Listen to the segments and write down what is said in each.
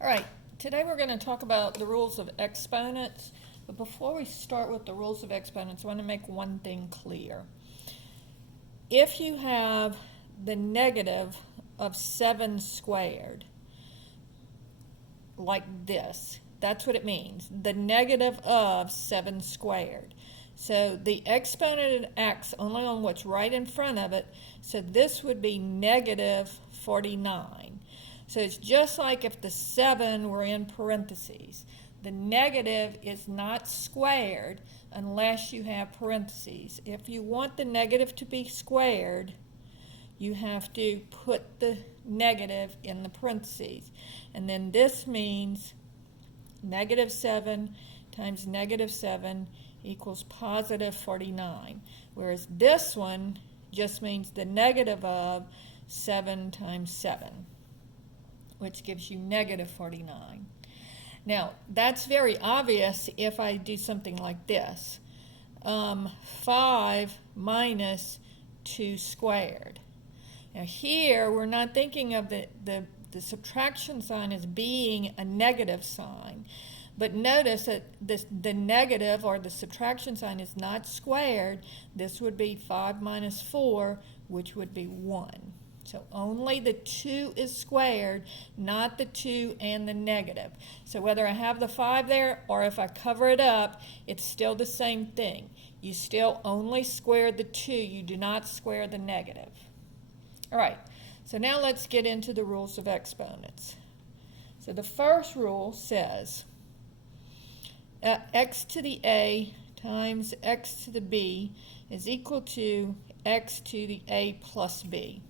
All right, today we're going to talk about the rules of exponents. But before we start with the rules of exponents, I want to make one thing clear. If you have the negative of 7 squared, like this, that's what it means. The negative of 7 squared. So the exponent acts only on what's right in front of it. So this would be negative 49. So it's just like if the 7 were in parentheses. The negative is not squared unless you have parentheses. If you want the negative to be squared, you have to put the negative in the parentheses. And then this means negative 7 times negative 7 equals positive 49. Whereas this one just means the negative of 7 times 7, which gives you negative 49. Now, that's very obvious if I do something like this. 5 minus 2 squared. Now here, we're not thinking of the subtraction sign as being a negative sign. But notice that the negative or the subtraction sign is not squared. This would be 5 minus 4, which would be 1. So only the 2 is squared, not the 2 and the negative. So whether I have the 5 there or if I cover it up, it's still the same thing. You still only square the 2. You do not square the negative. All right, so now let's get into the rules of exponents. So the first rule says x to the a times x to the b is equal to x to the a plus b.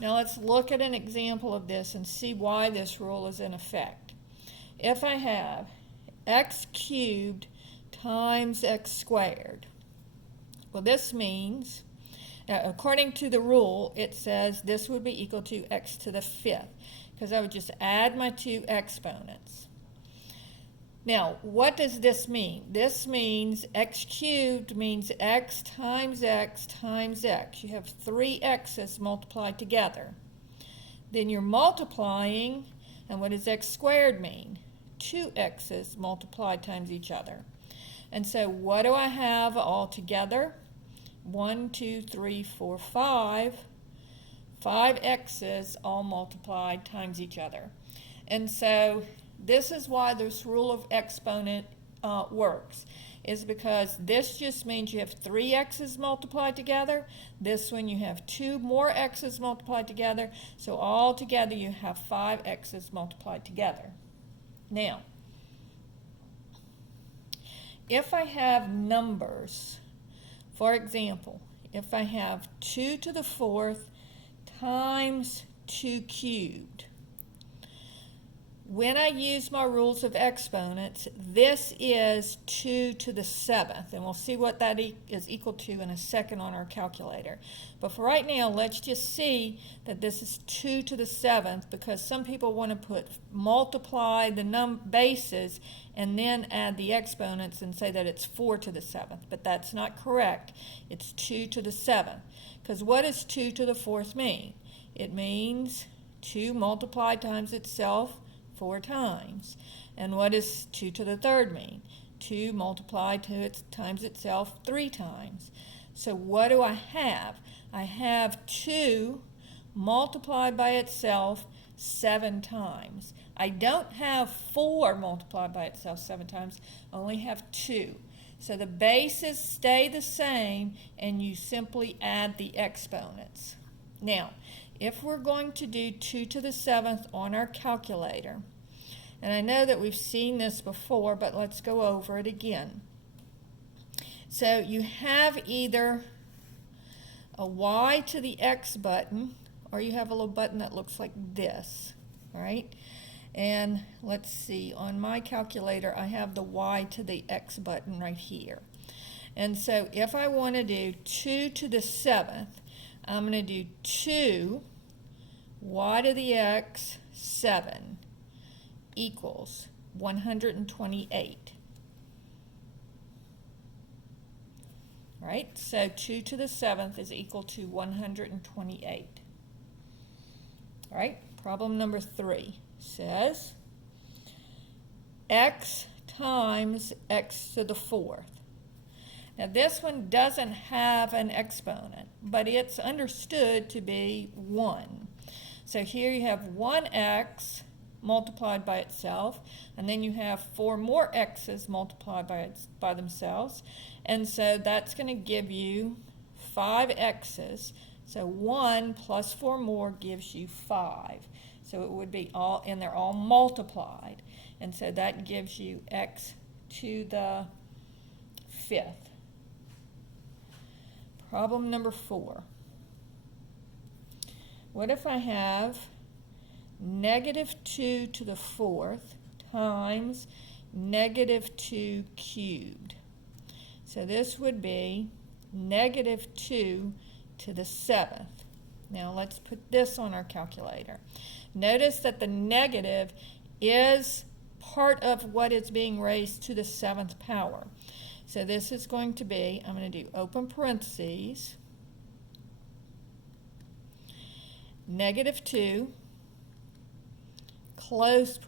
Now let's look at an example of this and see why this rule is in effect. If I have x cubed times x squared, well, this means, according to the rule, it says this would be equal to x to the 5th, because I would just add my two exponents. Now, what does this mean? This means x cubed means x times x times x. You have 3 x's multiplied together. Then you're multiplying, and what does x squared mean? 2 x's multiplied times each other. And so what do I have all together? 1, 2, 3, 4, 5. 5 x's all multiplied times each other. And so this is why this rule of exponent works, is because this just means you have 3 x's multiplied together. This one you have 2 more x's multiplied together. So all together you have 5 x's multiplied together. Now, if I have numbers, for example, if I have 2 to the 4th times 2 cubed, when I use my rules of exponents, this is 2 to the 7th, and we'll see what that is equal to in a second on our calculator. But for right now, let's just see that this is 2 to the 7th, because some people want to multiply the bases and then add the exponents and say that it's 4 to the 7th, but that's not correct. It's 2 to the 7th, because what does 2 to the 4th mean? It means 2 multiplied times itself 4 times. And what does 2 to the 3rd mean? 2 multiplied times itself 3 times. So what do I have? I have 2 multiplied by itself 7 times. I don't have 4 multiplied by itself 7 times, I only have 2. So the bases stay the same and you simply add the exponents. Now, if we're going to do 2 to the 7th on our calculator, and I know that we've seen this before, but let's go over it again. So you have either a y to the x button, or you have a little button that looks like this, all right? And let's see, on my calculator, I have the y to the x button right here. And so if I want to do 2 to the 7th, I'm going to do 2 y to the x 7 equals 128. All right, so 2 to the 7th is equal to 128. All right, problem number 3 says x times x to the fourth. Now this one doesn't have an exponent, but it's understood to be 1. So here you have 1x multiplied by itself, and then you have 4 more x's multiplied by themselves, and so that's going to give you 5 x's. So 1 plus 4 more gives you 5. So it would be all, and they're all multiplied, and so that gives you x to the fifth. Problem number 4. What if I have negative 2 to the fourth times negative 2 cubed? So this would be negative 2 to the seventh. Now let's put this on our calculator. Notice that the negative is part of what is being raised to the 7th power. So this is going to be, I'm going to do open parentheses, negative 2, close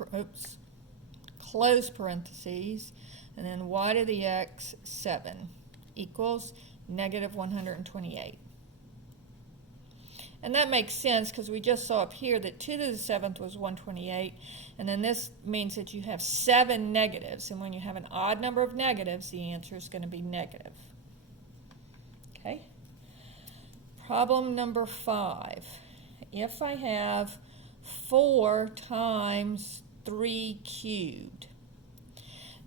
parentheses, and then y to the x 7 equals negative 128. And that makes sense because we just saw up here that 2 to the 7th was 128, and then this means that you have 7 negatives, and when you have an odd number of negatives, the answer is going to be negative. Okay? Problem number 5. If I have 4 times 3 cubed.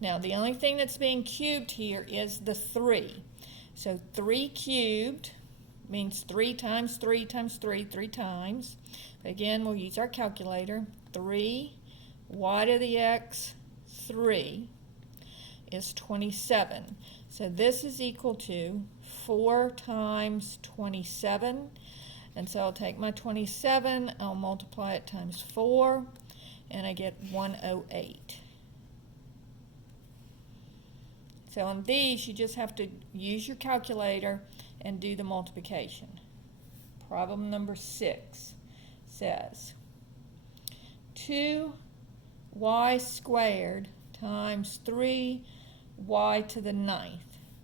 Now the only thing that's being cubed here is the 3. So 3 cubed means 3 times 3 times 3, 3 times. Again, we'll use our calculator. 3 y to the x 3 is 27. So this is equal to 4 times 27. And so I'll take my 27, I'll multiply it times 4, and I get 108. So on these, you just have to use your calculator and do the multiplication. Problem number 6 says 2y squared times 3y to the 9th.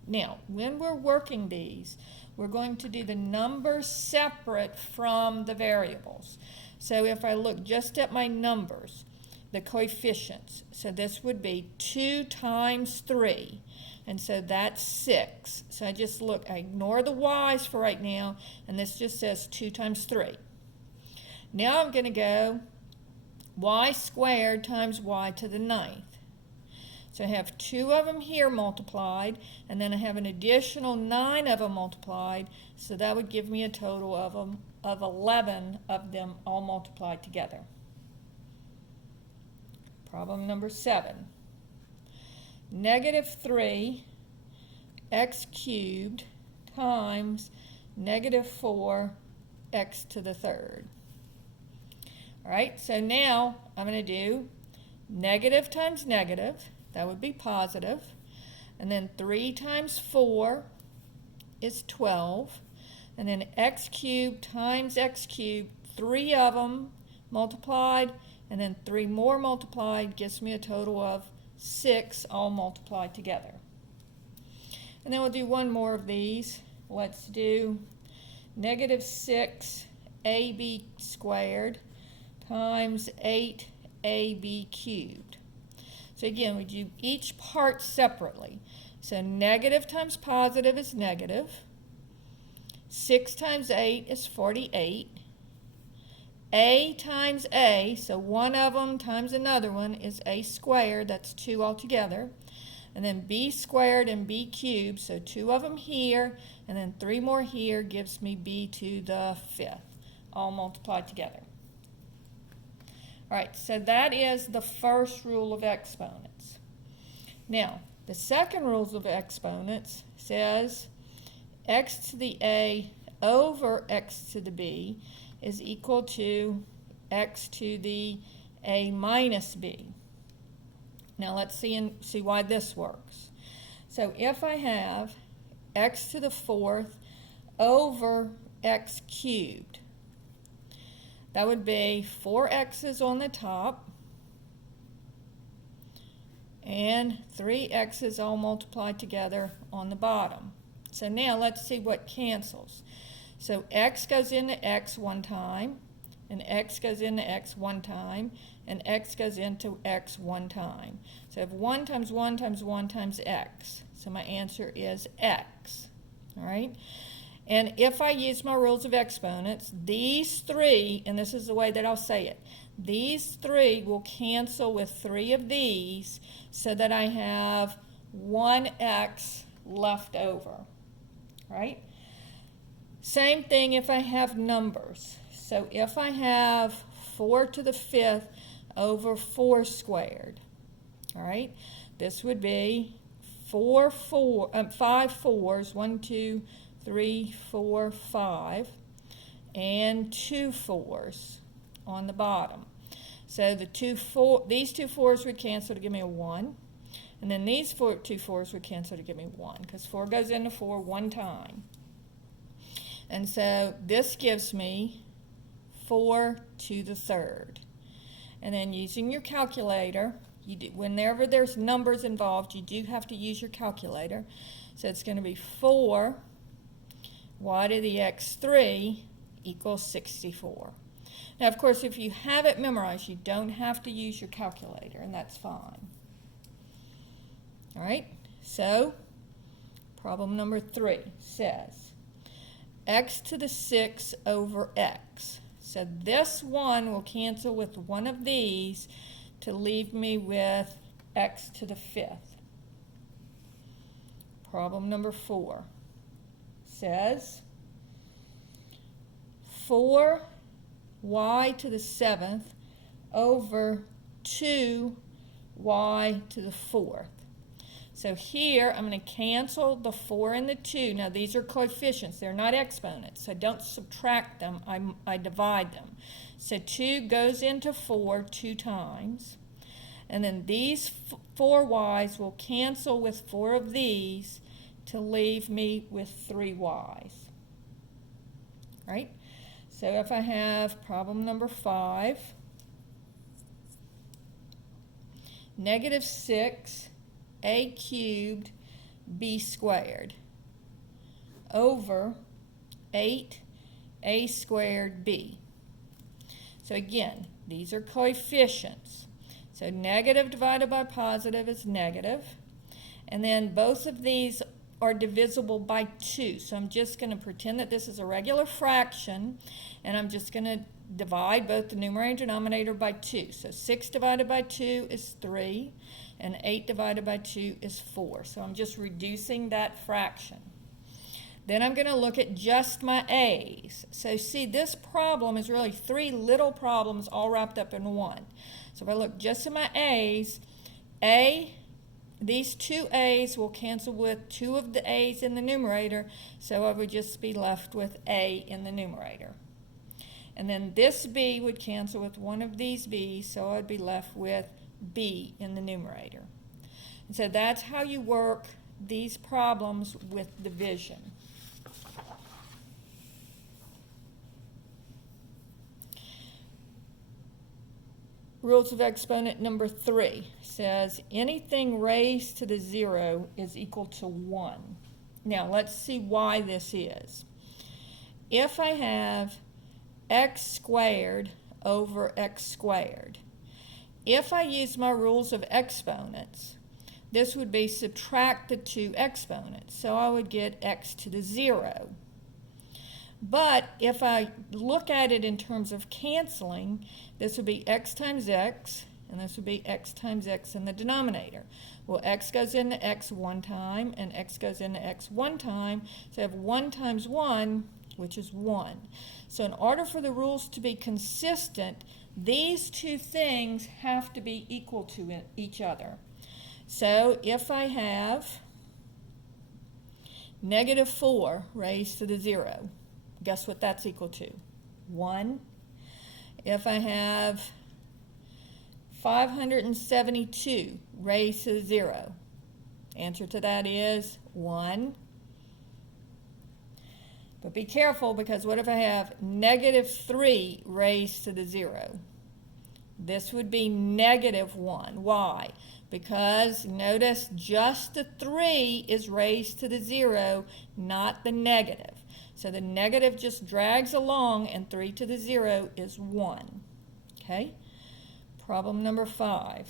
Now, when we're working these, we're going to do the numbers separate from the variables. So if I look just at my numbers, the coefficients, so this would be 2 times 3, and so that's 6. So I just look, I ignore the y's for right now, and this just says 2 times 3. Now I'm going to go y squared times y to the 9th. So I have 2 of them here multiplied, and then I have an additional 9 of them multiplied, so that would give me a total of 11 of them all multiplied together. Problem number 7. Negative 3 x cubed times negative 4 x to the third. All right, so now I'm going to do negative times negative. That would be positive. And then 3 times 4 is 12. And then x cubed times x cubed, 3 of them multiplied, and then 3 more multiplied gives me a total of 6 all multiplied together. And then we'll do one more of these. Let's do negative 6ab squared times 8ab cubed. So again, we do each part separately. So negative times positive is negative. 6 times 8 is 48. A times A, so one of them times another one is A squared, that's 2 altogether. And then B squared and B cubed, so 2 of them here, and then 3 more here gives me B to the 5th, all multiplied together. All right, so that is the first rule of exponents. Now, the second rule of exponents says x to the A over x to the B is equal to x to the A minus B. Now let's see why this works. So if I have x to the 4th over x cubed, that would be 4 x's on the top and 3 x's all multiplied together on the bottom. So now let's see what cancels. So x goes into x one time, and x goes into x one time, and x goes into x one time. So I have 1 times 1 times 1 times x. So my answer is x. All right? And if I use my rules of exponents, these 3, and this is the way that I'll say it, these 3 will cancel with 3 of these so that I have 1x left over. Right? Same thing if I have numbers. So if I have 4 to the 5th over 4 squared, all right, this would be 5 fours, 1, 2, 3, 4, 5, and 2 4s on the bottom. So these 2 4s would cancel to give me a 1, and then these 2 4s would cancel to give me 1, because 4 goes into 4 one time. And so this gives me 4 to the 3rd. And then using your calculator, whenever there's numbers involved, you do have to use your calculator. So it's going to be 4 y to the x3 equals 64. Now, of course, if you have it memorized, you don't have to use your calculator, and that's fine. All right, so problem number 3 says x to the 6 over x. So this one will cancel with one of these to leave me with x to the 5th. Problem number 4 says 4y to the 7th over 2y to the 4th. So here I'm going to cancel the 4 and the 2. Now these are coefficients, they're not exponents, so don't subtract them, I divide them. So 2 goes into 4 2 times, and then these 4 y's will cancel with 4 of these to leave me with 3 y's. Right? So if I have problem number 5, negative 6 a cubed b squared over 8a squared b. So again, these are coefficients. So negative divided by positive is negative. And then both of these are divisible by 2. So I'm just going to pretend that this is a regular fraction, and I'm just going to divide both the numerator and denominator by 2. So 6 divided by 2 is 3, and 8 divided by 2 is 4. So I'm just reducing that fraction. Then I'm going to look at just my a's. So see, this problem is really 3 little problems all wrapped up in one. So if I look just at my a's, these 2 a's will cancel with 2 of the a's in the numerator, so I would just be left with a in the numerator. And then this b would cancel with one of these b's, so I'd be left with b in the numerator. And so that's how you work these problems with division. Rules of exponent number 3 says anything raised to the 0 is equal to 1. Now let's see why this is. If I have x squared over x squared, if I use my rules of exponents, this would be subtract the 2 exponents. So I would get x to the 0. But if I look at it in terms of canceling, this would be x times x, and this would be x times x in the denominator. Well, x goes into x one time, and x goes into x one time, so I have 1 times 1, which is 1. So in order for the rules to be consistent, these two things have to be equal to each other. So if I have negative 4 raised to the 0, guess what that's equal to? 1. If I have 572 raised to the 0, answer to that is 1. But be careful, because what if I have negative 3 raised to the 0? This would be -1. Why? Because notice just the 3 is raised to the 0, not the negative. So the negative just drags along, and 3 to the 0 is 1. Okay? Problem number 5.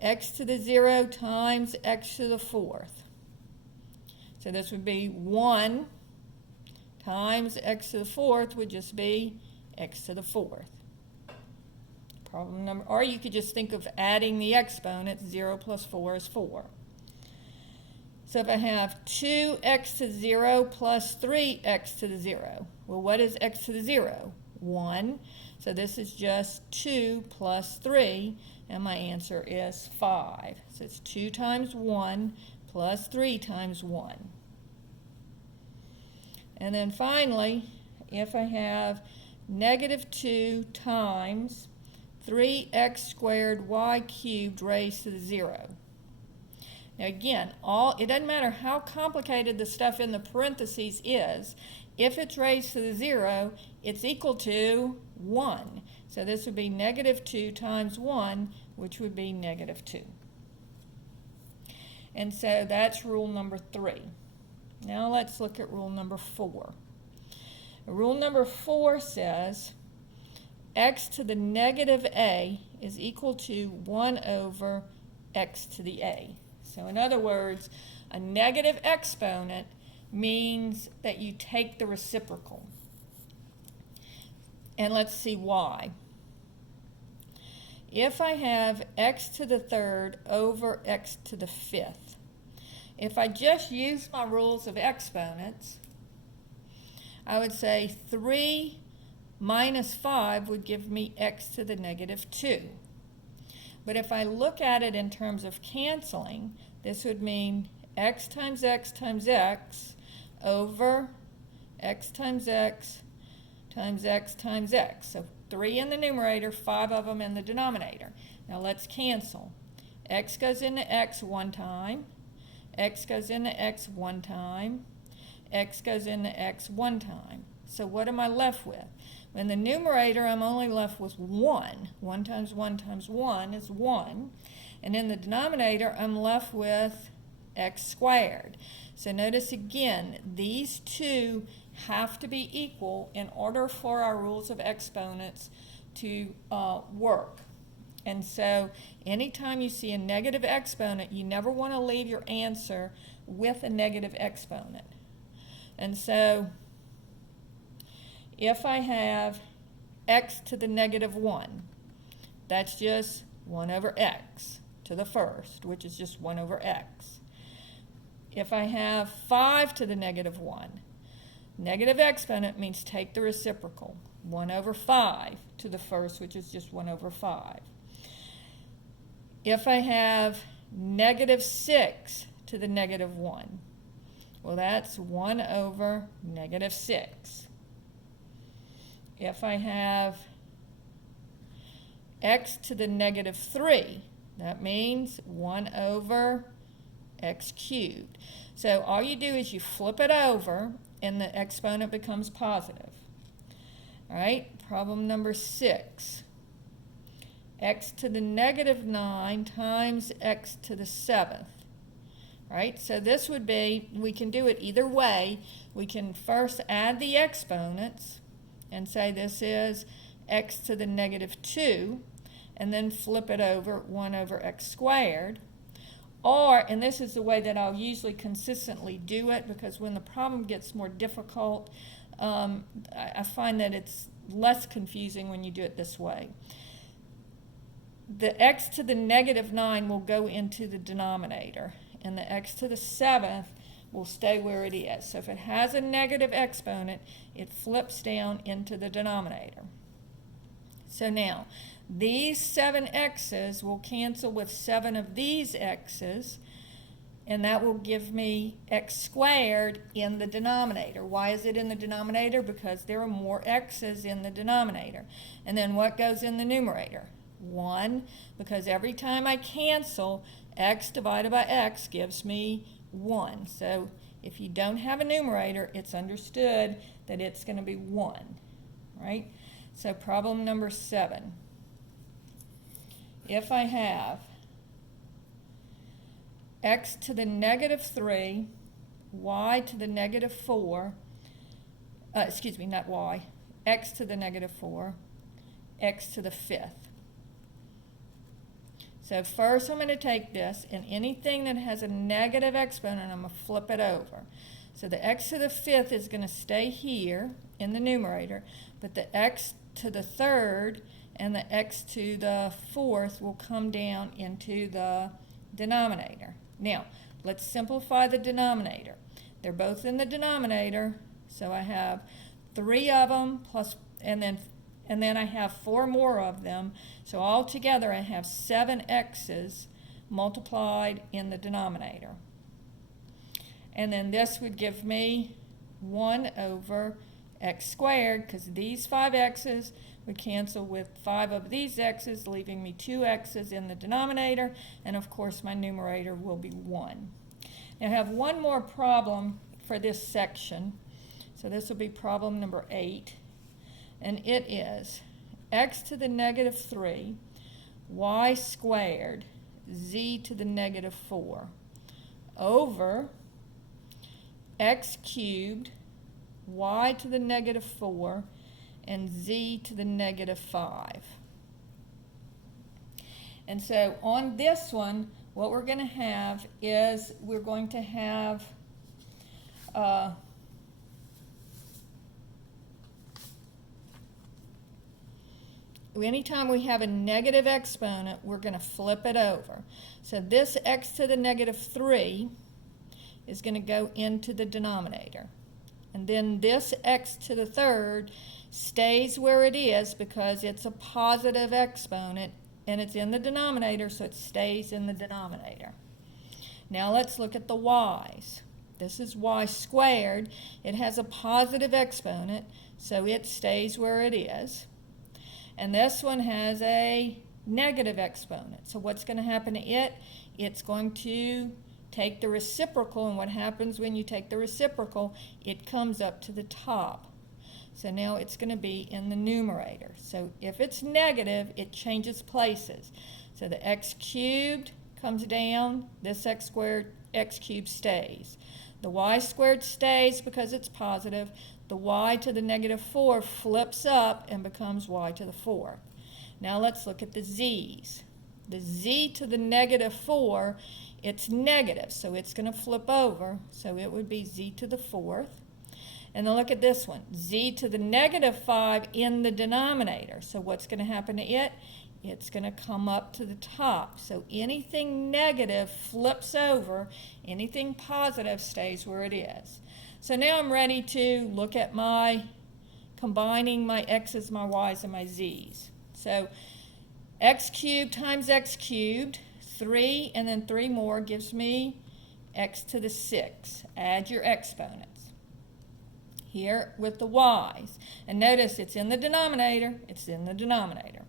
X to the 0 times x to the 4th. So this would be 1 times x to the 4th would just be x to the 4th. Problem number, or you could just think of adding the exponents. 0 plus 4 is 4. So if I have 2x to the 0 plus 3x to the 0, well, what is x to the 0? 1. So this is just 2 plus 3, and my answer is 5. So it's 2 times 1 plus 3 times 1. And then finally, if I have -2 times 3x squared y cubed raised to the 0. Now again, it doesn't matter how complicated the stuff in the parentheses is. If it's raised to the 0, it's equal to 1. So this would be -2 times 1, which would be -2. And so that's rule number 3. Now let's look at rule number 4. Rule number 4 says x to the -a is equal to 1 over x to the a. So in other words, a negative exponent means that you take the reciprocal. And let's see why. If I have x to the 3rd over x to the 5th, if I just use my rules of exponents, I would say 3 minus 5 would give me x to the -2. But if I look at it in terms of canceling, this would mean x times x times x over x times x times x times x. So 3 in the numerator, 5 of them in the denominator. Now let's cancel. X goes into x one time, x goes into x one time, x goes into x one time. So what am I left with? In the numerator, I'm only left with 1. 1 times 1 times 1 is 1. And in the denominator, I'm left with x squared. So notice again, these two have to be equal in order for our rules of exponents to work. And so anytime you see a negative exponent, you never want to leave your answer with a negative exponent. And so if I have x to the -1, that's just 1 over x to the 1st, which is just 1 over x. If I have 5 to the -1, negative exponent means take the reciprocal. 1 over 5 to the 1st, which is just 1 over 5. If I have -6 to the -1, well, that's 1 over -6. If I have x to the -3, that means 1 over x cubed. So all you do is you flip it over and the exponent becomes positive. All right, problem number 6. X to the -9 times x to the 7th. All right, so this would be, we can do it either way. We can first add the exponents and say this is x to the -2, and then flip it over 1 over x squared. Or, and this is the way that I'll usually consistently do it, because when the problem gets more difficult, I find that it's less confusing when you do it this way. The x to the -9 will go into the denominator, and the x to the 7th will stay where it is. So if it has a negative exponent, it flips down into the denominator. So now, these 7 x's will cancel with 7 of these x's, and that will give me x squared in the denominator. Why is it in the denominator? Because there are more x's in the denominator. And then what goes in the numerator? 1, because every time I cancel, x divided by x gives me 1. So if you don't have a numerator, it's understood that it's going to be 1, right? So problem number 7. if I have x to the negative 3, y to the negative 4, excuse me, not y, x to the negative 4, x to the 5th. So first I'm going to take this, and anything that has a negative exponent, I'm going to flip it over. So the x to the 5th is going to stay here in the numerator, but the x to the 3rd and the x to the 4th will come down into the denominator. Now, let's simplify the denominator. They're both in the denominator, so I have 3 of them plus, and then I have 4 more of them. So altogether I have 7 x's multiplied in the denominator. And then this would give me 1 over x squared, because these 5 x's would cancel with 5 of these x's, leaving me 2 x's in the denominator, and of course my numerator will be 1. Now I have one more problem for this section, so this will be problem number 8, and it is x to the negative 3, y squared, z to the negative 4, over x cubed, y to the negative 4, and z to the negative 5. And so on this one, what we're going to have is we're going to have anytime we have a negative exponent, we're going to flip it over. So this x to the negative 3 is going to go into the denominator. And then this x to the 3rd stays where it is because it's a positive exponent and it's in the denominator, so it stays in the denominator. Now let's look at the y's. This is y squared. It has a positive exponent, so it stays where it is. And this one has a negative exponent. So what's going to happen to it? It's going to take the reciprocal, and what happens when you take the reciprocal? It comes up to the top. So now it's going to be in the numerator. So if it's negative, it changes places. So the x cubed comes down, this x squared, x cubed stays. The y squared stays because it's positive. The y to the negative 4 flips up and becomes y to the 4th. Now let's look at the z's. The z to the negative 4, it's negative, so it's going to flip over. So it would be z to the 4th. And then look at this one, z to the negative 5 in the denominator. So what's going to happen to it? It's going to come up to the top. So anything negative flips over, anything positive stays where it is. So now I'm ready to look at my combining my x's, my y's, and my z's. So x cubed times x cubed, 3 and then 3 more gives me x to the 6. Add your exponents. Here with the y's. And notice it's in the denominator. It's in the denominator.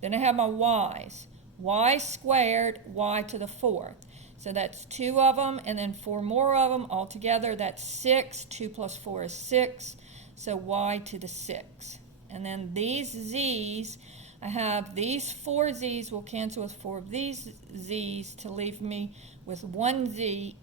Then I have my y's. Y squared, y to the 4th. So that's 2 of them and then 4 more of them. Altogether, that's 6. 2 plus 4 is 6. So y to the 6. And then these z's, I have these 4 z's will cancel with 4 of these z's to leave me with 1 z